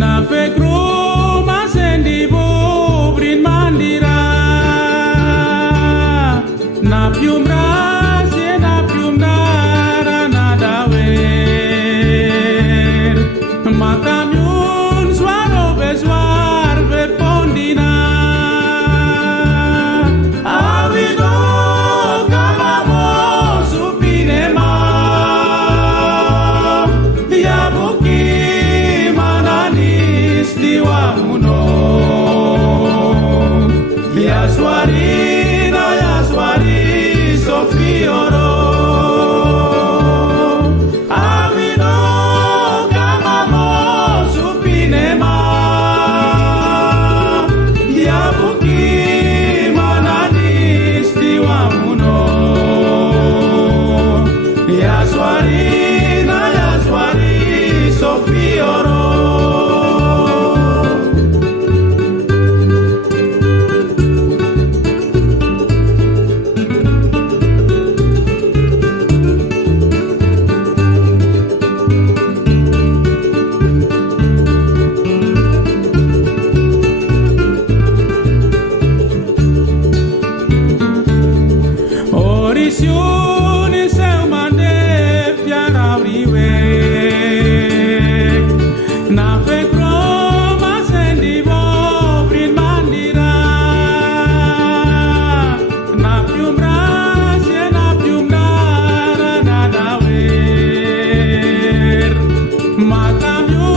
Na fekro masendibo brin mandira na piumra sie na piumdara na dawer makamyun swaro bezwar verpondina avido kamamo supinema yabuki mananis diwamuno yaswari Sofioro Avino Kamamo Supinema Yabuki Manadis Diwamuno Yaswari Sofioro Orisioni seu mande piara briwe na fekro masendibo brin mandira na piumra sie na piumdara na dawer makamyo